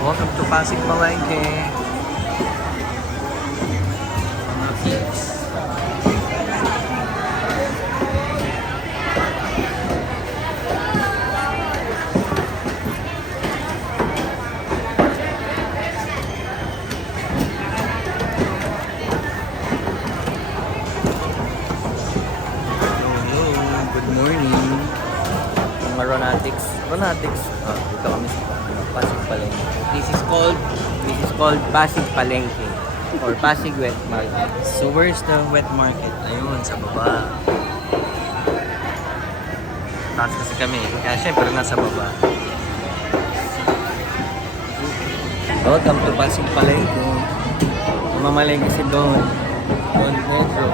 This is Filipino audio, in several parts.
Welcome to Pasig Palengke. Mga peeps. Hello, good morning. Mga Ronatics. Dito kami sa Pasig Palengke. This is called Pasig Palengke or Pasig Wet Market. So where's the wet market? Ayun, sa baba. Taas kasi kami. Kaya syempre nasa baba. Welcome to Pasig Palengke. Mamalengke si Don Pedro.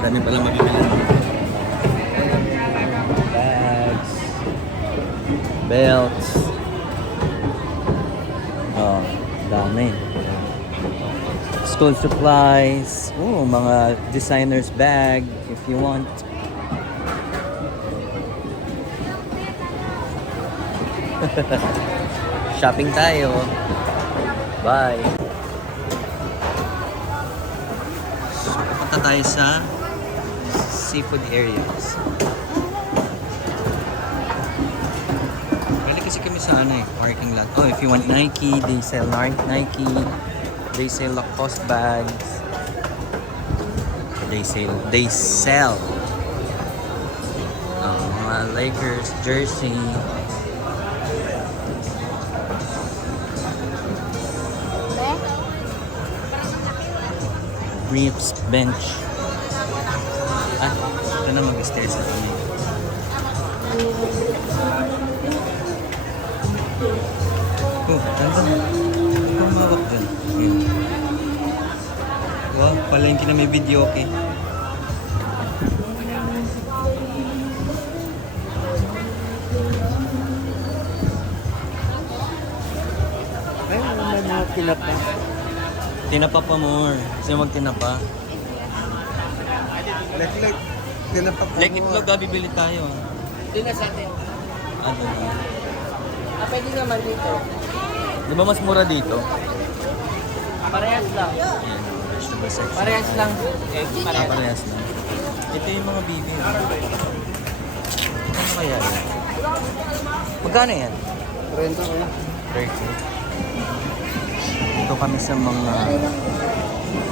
Dami pala mabibili. Bags. Belts. Oh, dami. School supplies. Oh, mga designer's bag if you want. Shopping tayo. Bye. So, pupunta tayo sa seafood areas. Balik kasi kami sa parking lot. Oh, if you want Nike, they sell Nike. They sell Lacoste bags. They sell mga Lakers jersey. Reeves bench. Ito na mag-stairs na kami. Oh, ano ba? Ano mawak dyan? Wow, palengke na may video, okay? Ay, ano naman na tinapa? Tinapa pa more. Sino magtinapa? Like, tinapa pa Like mo. itlog, bibili tayo. Doon na sa atin. Ano na? Pwede naman dito. Di ba mas mura dito? Parehas lang. Ayan, vegetable section. Parehas lang. Okay, parehas. Parehas lang. Ito yung mga bibi. Ano kaya yan? Magkano yan? 30 ko na. 30. Ito kami sa mga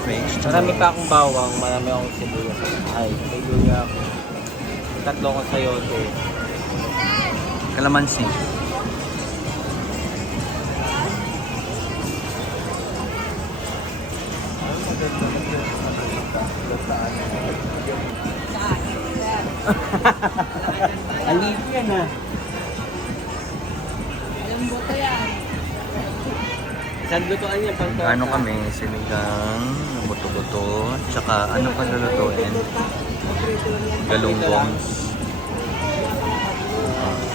vegetable. Marami pa akong bawang, marami akong sibuyas. Ay, may luya ako. Tatlo ko sayote. Kalamansi. Alip yan ah. Saan lutuan yan? Ano kami, sinigang, buto-buto, tsaka ano pa lulutuin? Galunggong.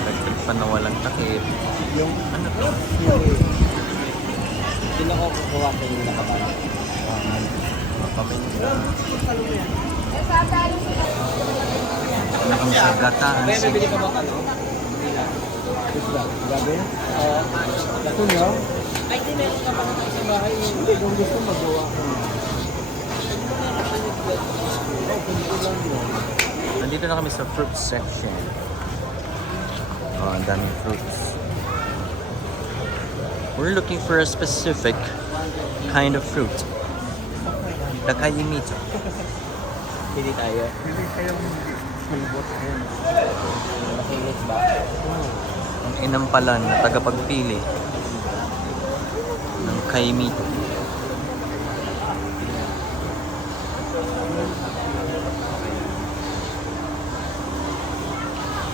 Dagdag pa na walang takip. Yung Ano to? Sino ko kukuha ko yung nakaban? Mapaminta. Ano kami sa gataan? Kaya bibili ka ba ka, no? isda. Gabi? Oo. Ito nyo? Ay, di meron ka pa sa bahay. Hindi, kung gusto magawa ko. Nandito na kami sa fruit section. Oh, ang daming fruits. We're looking for a specific kind of fruit. The kayimito. Pili tayo. Hindi kayong malibot. Ayan. Makinis ba? Ang inampalan na tagapagpili ng kayimito.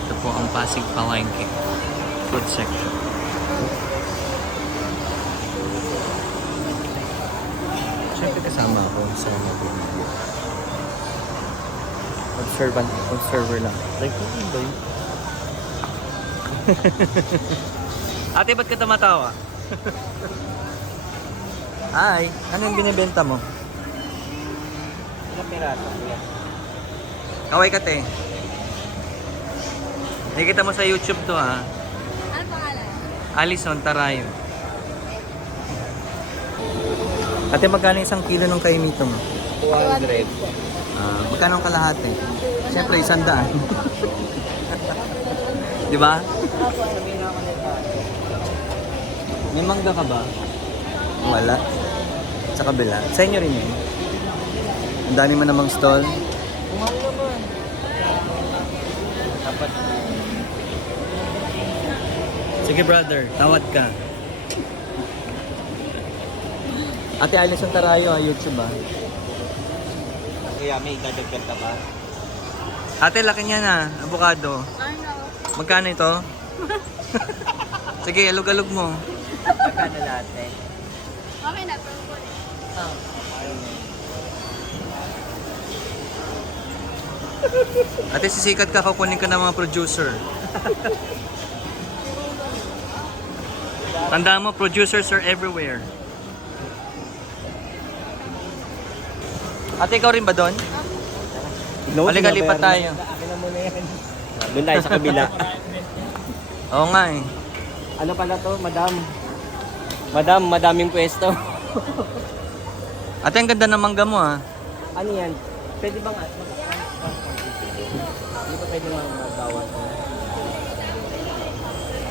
Ito po ang Pasig Palengke food section. Siyempre kasama ako sa mga video. Observer lang. Like, ano ba yun? Ate, ba't ka tumatawa? Hi, ano yung binibenta mo? Ilang piraso? Kuya? Kaway ka, te. Nakikita mo sa YouTube to, ha? Ano pangalan? Alison Tarayo. Ate, magkano isang kilo ng kainito mo? 200. Magkano ang kalahati? Siyempre, 100. Di ba? May mangga ka ba? Wala. Sa kabila. Sa inyo rin yun. Ang dami mo namang stall. Dapat Sige brother, tawad ka. Ate Alison Tarayo, YouTube ah. kaya may idadagdag ka ba? Ate, laki niya na, avocado. Magkano ito? Sige, alog-alog mo. Magkano lahat eh? Okay na, pero ko Ate, sisikat ka, kukunin ka ng mga producer. Tandaan mo, producers are everywhere. Ate, ikaw rin ba doon? Halika, lipat tayo. Akin na muna yan. Doon tayo sa kabila. Oo nga eh. Ano pala to, madam? Madam, madaming pwesto. Ate, ang ganda ng mangga mo ah. Ano yan? Pwede bang hindi ba pwede mabawasan?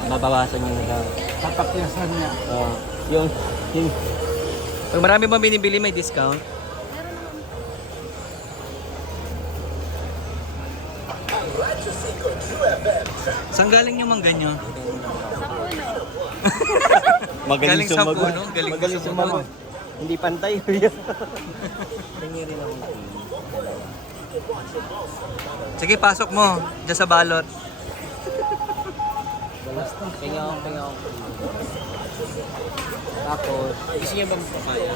Babawasan yung nag- Kapakyasan niya. yung Pag marami bang binibili, may discount? Saan galing yung mangga nyo? Galing sa sumagot. puno, galing Magaling sa puno. sumagot. Hindi pantay. Tingin rin ako. Sige, pasok mo. Diyan sa balot. Pinga ako. Tapos, gusto niya bang papaya?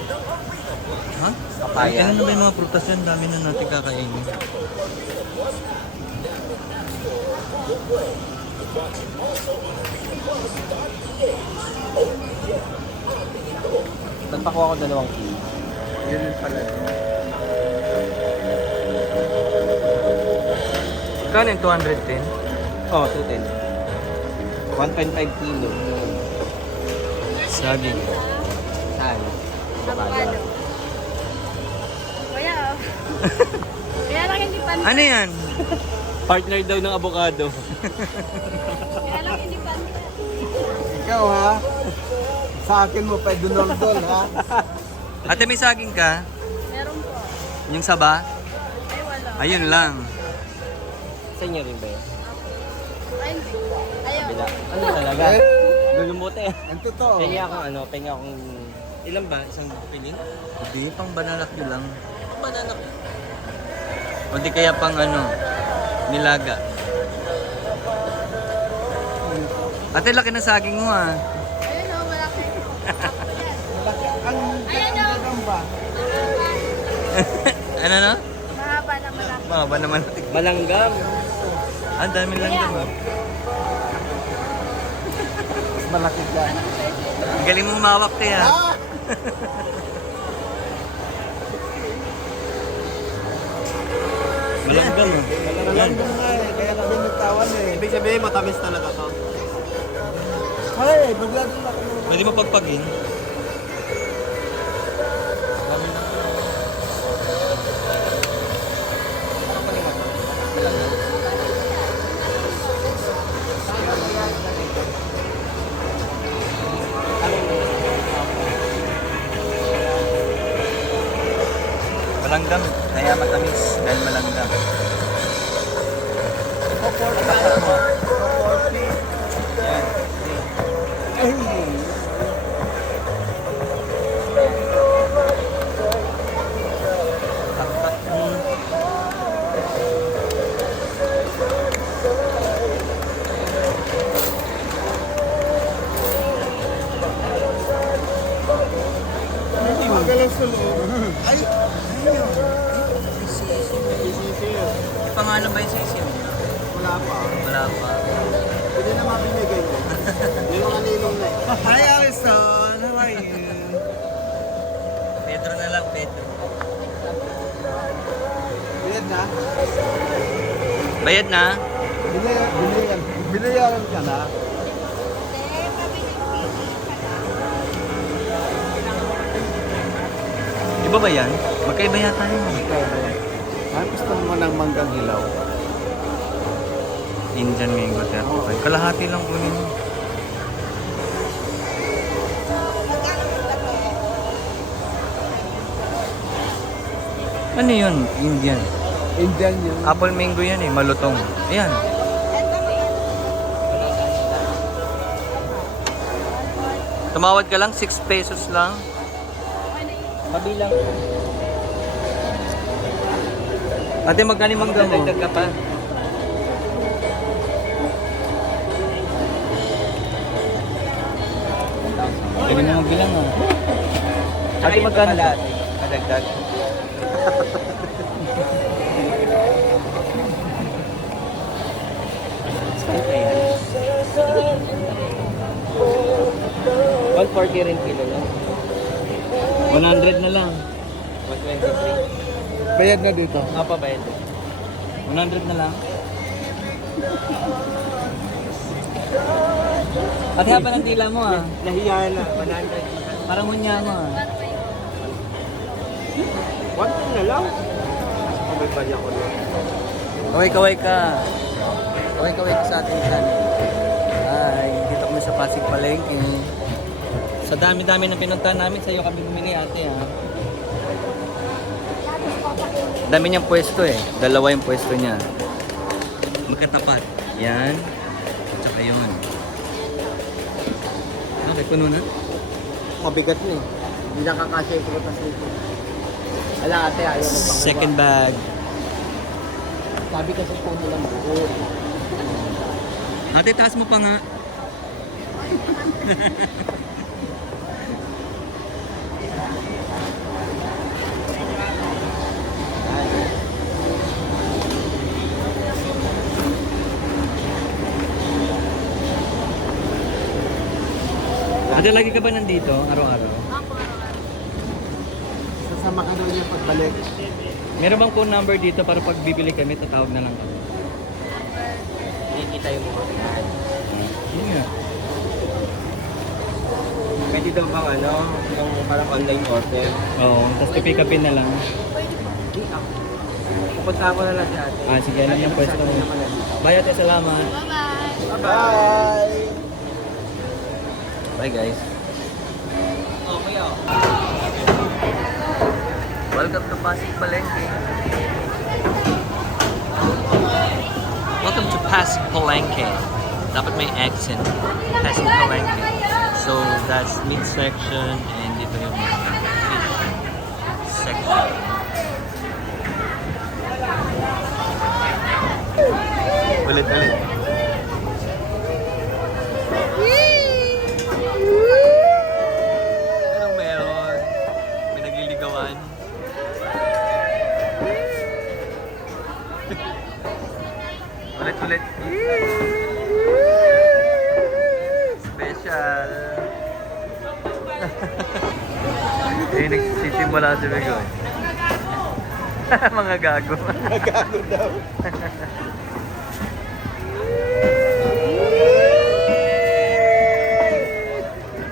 Ha? Papaya. Ano na ba yung mga prutas yan? Dami na natin kakainin. Nagpakuha ko 2 kilo. Yun yung pala. Kano yung 210? Oh, 210. 1.5 kilo. Saging. Saan? avocado. Kaya, kaya lang hindi pan. Ano yan? Partner daw ng avocado. Kaya lang hindi pan. Ikaw ha? Sa akin mo pa dunol-dol ha? Ate, may saging ka? Meron po. Yung saba? Ay, wala. Ayun lang. Sa inyo rin ba yun? Ay, hindi. Ayaw. Bila. Ano talaga? Lulumuti. Ang totoo. Penga akong... Ilan ba? Isang piling? Hindi, pang banalak yun lang. Banalak. O di kaya pang ano, nilaga. Ate, laki na saging mo ah. Ayun o, malaki. Ang Ayan o. gamba. Ano no? Mahaba na malaki. Mahaba naman. Malanggam. Ang dami lang naman. Mas malaki ka. Ang galing mong mawak te ha. Ah! Malanggam ah. Alam mo nga eh, kaya kami nagtawan eh. Ibig sabihin, matamis talaga to. Ay, maglado na ako. Pwede mo pagpagin. Malanggam, kaya matamis dahil malanggam. Yan. Ay, Taktak mo. magalas sa loob. Ay, ayun. May pangalan ba yung sisiyo? Wala pa. Wala pa. Pwede na mabinigay mo. May mga ninong na eh. Hi, Alison. How are you? Pedro na lang, Pedro. Bilad na? Bayad na? Binayaran ka na? Eh, pabili ko. Iba ba yan? Magkaiba yata yun. Gusto mo ng manggang hilaw? Indian mango 35. Kalahati lang kunin mo. Ano yun? Indian. Indian yun. Apple mango yan eh, malutong. Ayan. Tumawad ka lang, 6 pesos lang. Mabilang. Ate, magkano yung mangga mo? Dagdag ka pa. Pwede mo magbilang ah. Ate, magkano ba? Madagdag. Saan ka yan? 140 rin kilo lang. 100 na lang. 123. Bayad na dito. Apa ba ito? 100 na lang. Ate, haba ng tila mo ah. Nahiya na. 100. Parang munya mo ah. 1 na lang. May bali ako lang. Kaway-kaway ka. Kaway-kaway ka sa ating channel. Hi, dito kami sa Pasig Palengke. Sa dami-dami ng pinuntahan namin, sa'yo kami bumili ate ha. Dami niyang pwesto eh. Dalawa yung pwesto niya. Magkatapat. Yan. At saka yun. Okay, puno na. Mabigat na eh. Hindi nakakasya yung prutas nito. Ala ate, ayaw mo pa. Second bag. Sabi kasi puno lang buo. Ate, taas mo pa nga. Ate, lagi ka ba nandito? Araw-araw? Sasama ka daw niya pagbalik. Meron bang phone number dito para pag bibili kami, tatawag na lang kami? Nakikita yung mga yan. Yun nga. Pwede daw bang ano, yung parang online order. Oo, tapos pipick upin na lang. Pupunta ako na lang si ate. Ah, sige, ano yung pwesto mo? Bye ate, salamat. Bye-bye. Bye! Bye guys. Okay oh. Welcome to Pasig Palengke. Welcome to Pasig Palengke. Dapat may accent. Pasig Palengke. So that's meat section and dito yung fish section. Ulit. Anong meron? May nagliligawan. Ulit. Special. Eh, nagsisimula si Bigo eh. Mga gago. Nagago daw.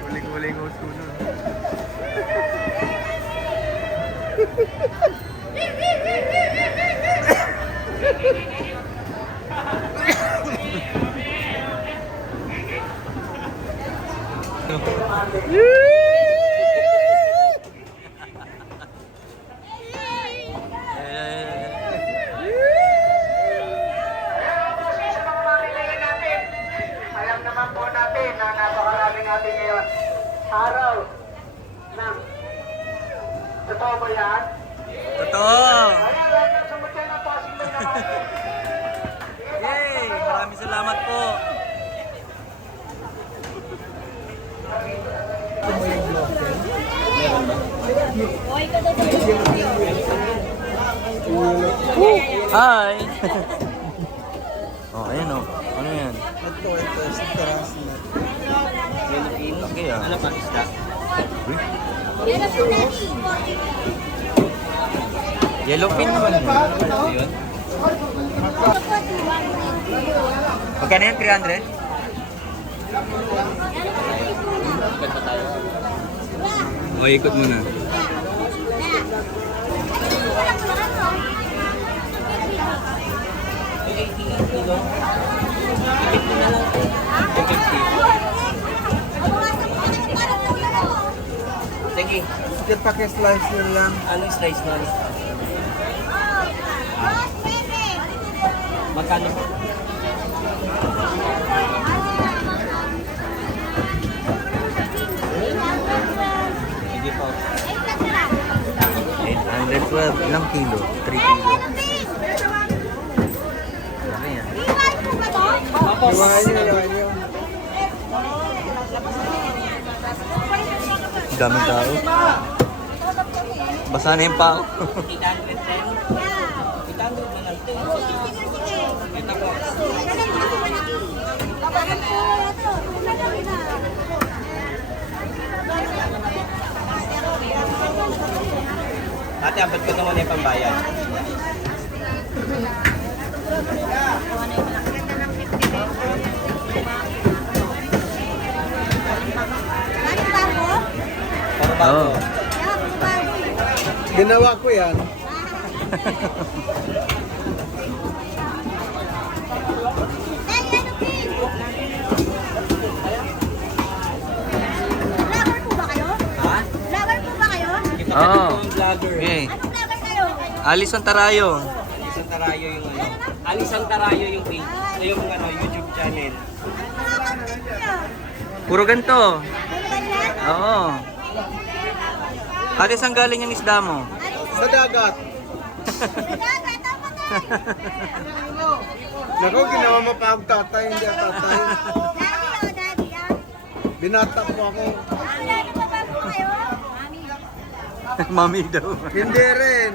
Huling-huling uso nun. Alam naman po natin na napakarami natin ngayon. Araw ng... Totoo ba yan? Totoo! Kaya lahat ng sumutya ng Pasig may naman. Yay! Maraming salamat po. Hi! Oh, ayan oh. Ano yan? Ito, sa teras na. Laki ah. Ano pang isda? Uy. Yellow pin naman yun. Ano yun? Magkano yan? 300? Ganda tayo. O, ikot muna. kilo. Ikit mo na lang. 250. Sige. Sige, paki-slice nyo lang. Anong slice nun? Magkano po? Sige po. 812 ilang kilo? 3 kilo. Ano yan? Iwain nyo. Daming tao. Basa na yung pao. 810? 800 na lang ito. Ito po. Ate, abot ko na muna yung pambayad. Puro bago. Oo. Ginawa ko yan. Ha? Ipakita Oo. ko yung vlogger. Okay. Alison Tarayo. Alisang Tarayo yung ano. Alisang Tarayo yung page. Yung ano, YouTube channel. Puro ganito. Oo. Ate, saan galing yung isda mo? Sa dagat. Naku, ginawa mo pa ang tatay, hindi ang tatay. Binata po ako. Mami daw. Hindi rin.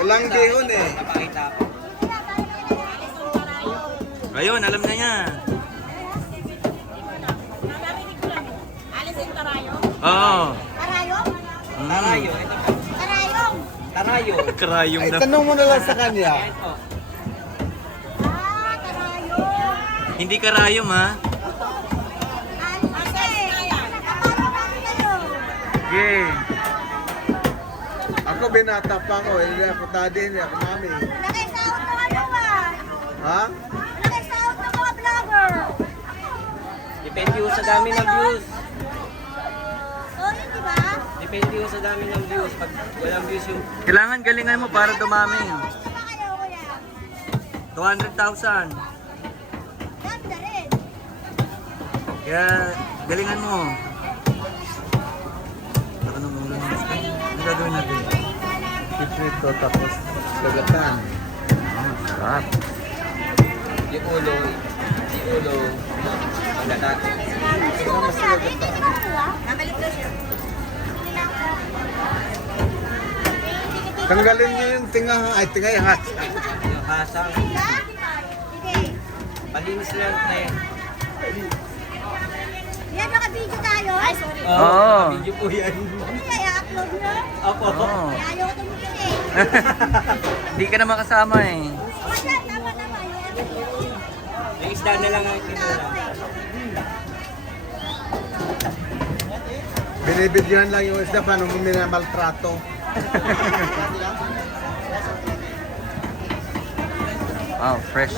Walang dihon eh. Napakita ko. Ayun, alam na niya. Oo. Tarayo. Ito po. Tarayo. Karayong Ay, na. tanong mo na lang sa kanya. Ito. Hindi karayom ha. Okay. Ako binata pa ako, hindi ako daddy, hindi ako mami. Ha? Depende ho sa dami ng views. Depende ho sa dami ng views. Pag walang views yung... Kailangan galingan mo para dumami. 200,000. Kaya galingan mo. Ano mo lang? Ano gagawin natin? Piprito tapos lagatan. Sarap. Yung ulo. Ang gata. Tanggalin niyo yung tinga, ay tinga yung hat. Yung hasang. Malinis lang na yan. Yan, naka-video tayo. Ay, sorry. Oo. Video po yan. Hindi kaya upload nyo? Opo. Oo. Kaya ayaw ko tumigil eh. Hindi ka na makasama eh. Wala, tama naman. Yung isda na lang ang kinula. Binibidyohan lang yung isda, paano mo minamaltrato. Wow, fresh.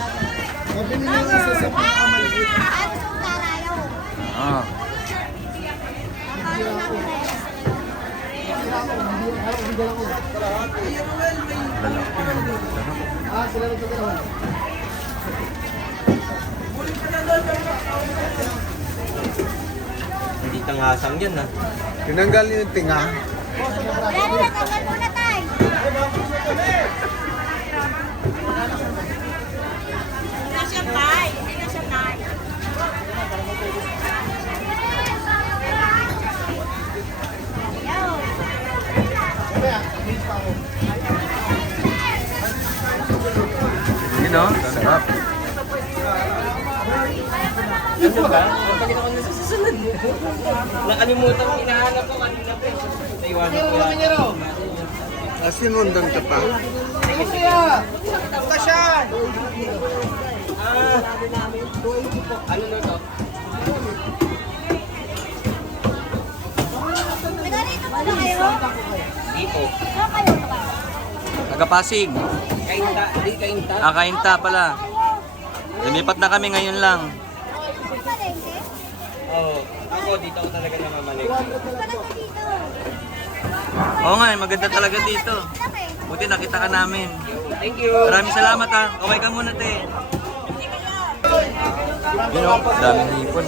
Sabi niyo yung isa sa pangkamaliit. Ano sa utarayo? Oo. Hindi tanghasang yan ha. Tinanggal niyo yung tinga. Wala na, tanggal muna tayo. Hindi siya tayo. Hindi siya tayo. Yun o, sarap. Ano ba? Pagkita ko na sa susunod. Nakalimutan ko, hinahanap ko kanina pa. Naiwanan ko lang. Sinundan ka pa. Ano na to? Taga rito pala kayo? Dito. Saan kayo? Taga-Pasig. Kainta pala. Lumipat na kami ngayon lang. Palengke? Oo. Ako, dito ako talaga namamalik. Palengke dito. Oo nga, maganda talaga dito. Laki. Buti nakita ka namin. Thank you. Maraming salamat ha. Okay ka muna, te. Yun o, daming hipon.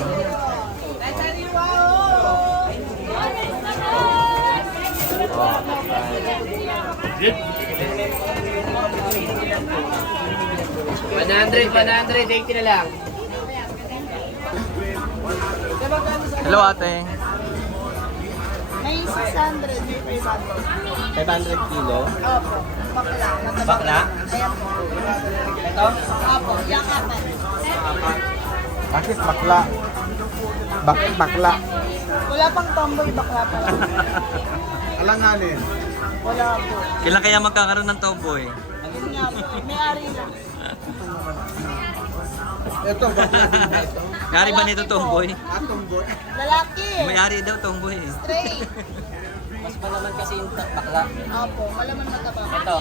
Oh. $180 na lang. Hello, ate. May 600, may 500. 500 kilo. Opo. Bakla. Bakla? Ayan po. Ito? Opo. Yung apat. Bakit bakla? Bakit bakla? Wala pang tomboy, bakla pa lang. Alanganin. Wala po. Kailan kaya magkakaroon ng tomboy? Yun nga po. May ari lang. Ito, bakla din ba ito? Yari ba nito tomboy? Atong boy. Lalaki. May-ari daw tomboy. Straight. Mas malaman kasi yung bakla. Opo. Malaman mataba. Ito.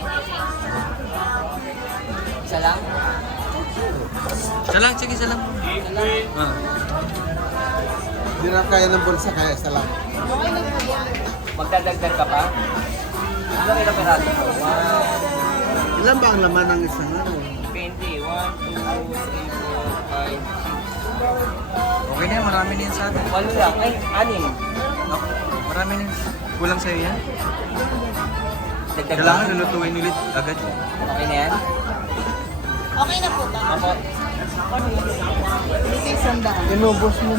Isa lang? Isa lang, sige, isa lang. Ah. Hindi na kaya ng bulsa, kaya isa lang. Okay na po yan. Magdadagdag ka pa? Ilang ilang peraso po? Ilan ba ang laman ng isang ano? 20. 1, 2, 3, 4, 5. Okay na yan, marami na yan sa atin. 8 lang. Ay, 6. Marami na yan. Kulang sa'yo yan. Dagdag Kailangan ba? lulutuin ulit agad yan. Okay na yan? Okay na po ba? Opo. Hindi kayo sandaan. Inubos mo.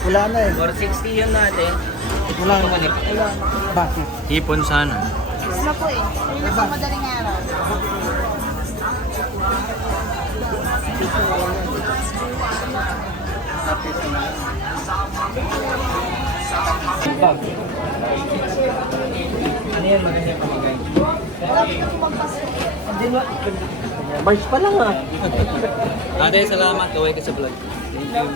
Wala na eh. 460 yun natin. Wala na. Bumalik. Bakit? Hipon sana. Ano po eh. Hindi na po madaling araw. Ano yan? Maganda yung pamigay. Mais pa lang ah. Ate, salamat. Kaway ka sa vlog. Thank you.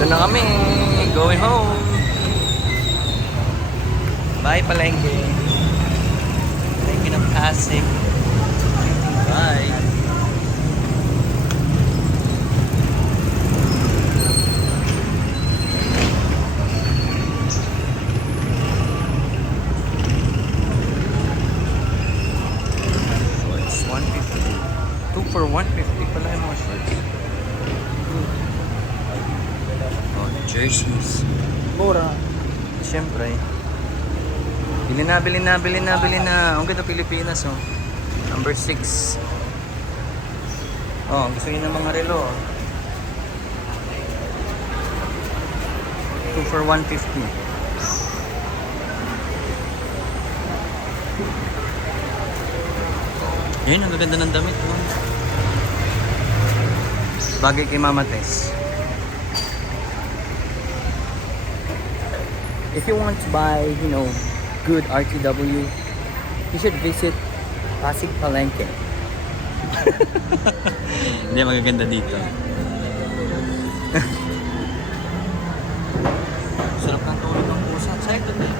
Ito na kami. Going home. Bye, palengke. Palengke ng Pasig. Bye. Shorts, 150. 2 for 150 pala yung mga shorts. Oh, jerseys. Mura. Siyempre. Bili na. Ang ganda Pilipinas, oh. Number 6. Oh, gusto niyo ng mga relo. 2 for 150. Yan, ang gaganda ng damit, oh. Bagay kay Mama Tess. If you want to buy, good RTW, you should visit Pasig Palengke. Hindi, magaganda dito. Sarap ng tulog ng pusa. Sa'yo ito din.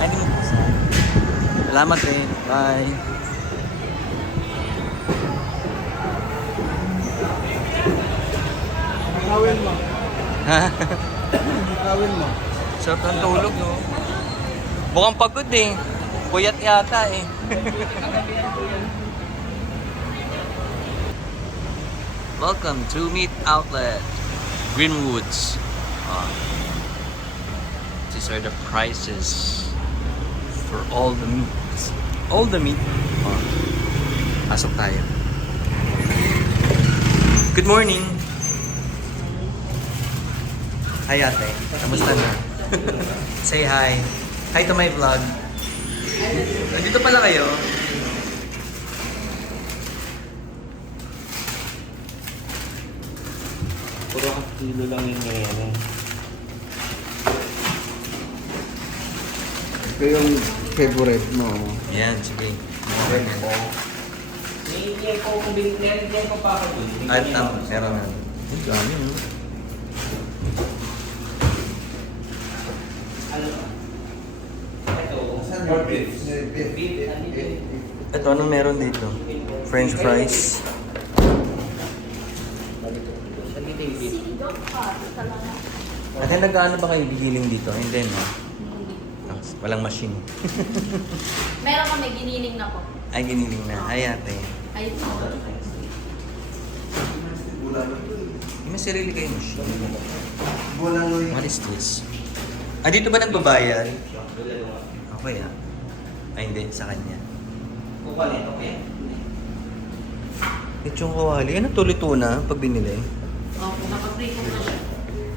Ay, di mo pusa. Salamat eh. Bye. Kawin mo. Ha? Kawin mo. Sarap ng tulog, no? Mukhang pagod eh. Puyat yata eh. Welcome to Meat Outlet, Greenwoods. These are the prices for all the meats. All the meat. Pasok tayo. Good morning. Hi ate. Kamusta na? Say hi. Hi to my vlog. Dito pala kayo. Puro kilo lang yun ngayon eh. Ito yung favorite mo. Yan, sige. Okay na. Hindi ko kung binigyan ko pa ako dun. At meron na. Ang dami, no? Ano? Ito. Saan Ito, anong meron dito? French fries. Ate, nag-ano ba kayo gigiling dito? Hindi, no? Ah, walang machine. Meron kami, giniling na po. Ay, giniling na. Ay, ate. Ay, po. May sarili kayo machine. Bulang lo What is this? Ah, dito ba nagbabayad? Okay, ah. Ay, hindi. Sa kanya. Lechong kawali. Ano tulito na pag binili? Opo, nakaprito na siya.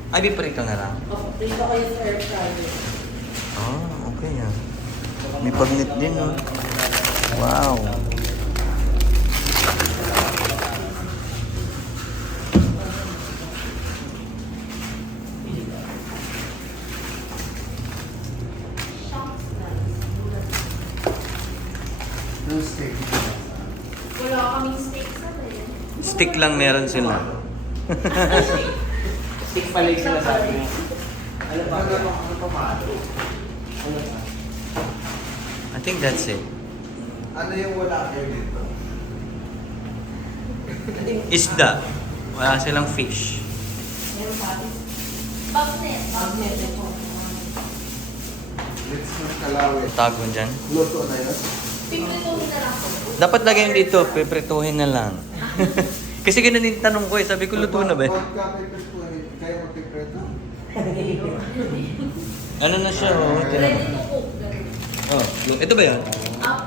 Ay, biprito na lang. Opo, prito kayo sa air fryer. Ah, okay ah. May pagnet din, oh. Wow. Yung steak. Wala kaming steak sa eh. Stick lang meron sila. Stick pala yung sinasabi mo. Ano pa maalo? I think that's it. Ano yung wala kayo dito? Isda. Wala silang fish. Meron pa. Bagnet. Bagnet po. Let's make kalawit. Tago dyan. Luto na yun? Piprituhin na lang po. Dapat lagyan dito, piprituhin na lang. Kasi ganun yung tanong ko eh. Sabi ko, luto na ba eh? Pagka piprituhin, kayo magpiprito? Ano na siya, oh. Ready to cook. Oh, ito ba yan?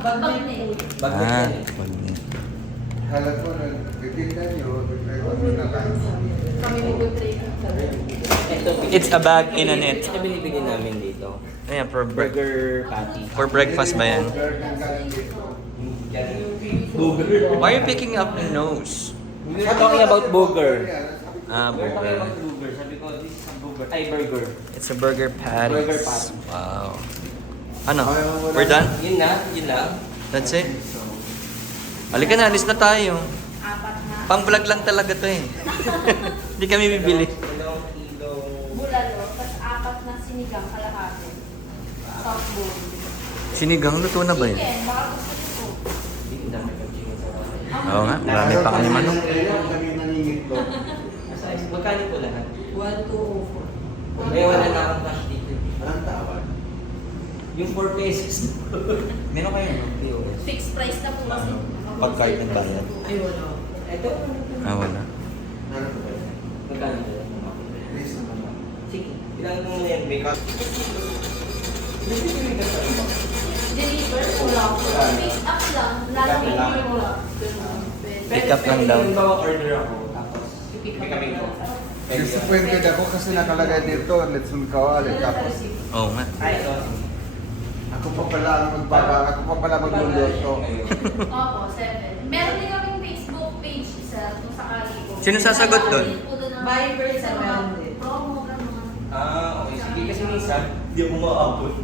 Bagnet. Ah, pagnet. Kala ko na titinda nyo, piprito nyo na lang. Kami mag-trade. It's a bag in a net. Ito binibili namin dito. Ayan, Burger patty. for breakfast ba yan? Garden ka lang dito. Why are you picking up your nose? We're talking about burger. Ah, We're talking about burger. burger. Sabi ko, this is a burger. Ay, burger. It's a burger patty. Burger patty. Wow. Ano? We're done? Yun na, yun lang. That's it? Halika na, alis na tayo. Apat na. Pang-vlog lang talaga to eh. Hindi kami bibili. Dalawang kilong... Bulalo. Tapos apat na sinigang kalahati. Soft bowl. Sinigang, luto na ba yun? Chicken. Baka gusto niyo po. Hindi na nag-chicken sa wala. Oo nga, marami pa kami manok. Kami naningit ko. Magkano po lahat? 1204. May wala na akong cash dito. Anong tawag? Yung 4 pesos. Meron kayo no? POS? Fixed price na po kasi. Pag-card ng bayad? Ay, wala. Ito. Ah, wala. Ano ba? Magkano po? Please naman. Sige. Ilan mo na yan, because... Delivery ka sa iba. Deliver po lang. Pick up lang. Lalaki mo lang. Pick up lang daw. Yung bawa order ako, tapos pick up ko. Disappointed ako kasi nakalagay dito, let's magkawali. Tapos, Oo nga. Ay, ito. ako pa pala ang ako pa pala magluluto. Opo, 7. Meron din kaming Facebook page isa kung sakali po. Sino sasagot doon? Viber sa mga promo, gano'n. Ah, okay. Sige, kasi minsan, hindi ako maabot.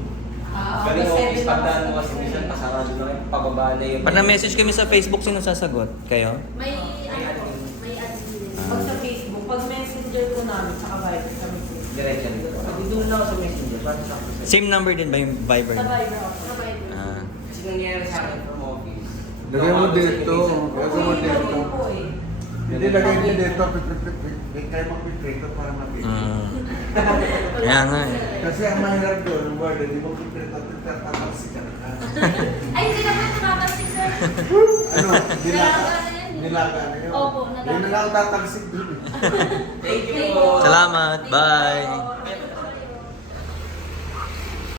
Ah, Galing okay, office, 7 pagdaan mo lang. kasi minsan, pasarado na rin, pababa na yung... Pag na-message kami sa Facebook, sino sasagot? Kayo? May ano po, may admin. Pag sa Facebook, pag messenger ko namin, saka Viber kami po. Diretso nito. Pag doon na ako sa messenger, paano sa ako? Same number din ba yung Viber? Sa Viber ako. Sa Viber. Ah. Kasi nangyayari sa akin from office. Lagay mo dito, lagay mo dito. po eh. Hindi lagay mo dito, kayo magpiprito para mapito. Kaya nga eh. Kasi ang mahirap doon, ang word, hindi mo piprito, tatalsikan ka. Ay, hindi naman tumatalsik, sir. Ano? Nilaga na yan. Nilaga na yun. Opo, Yun na lang tatalsik doon. Thank you po. Salamat. Bye.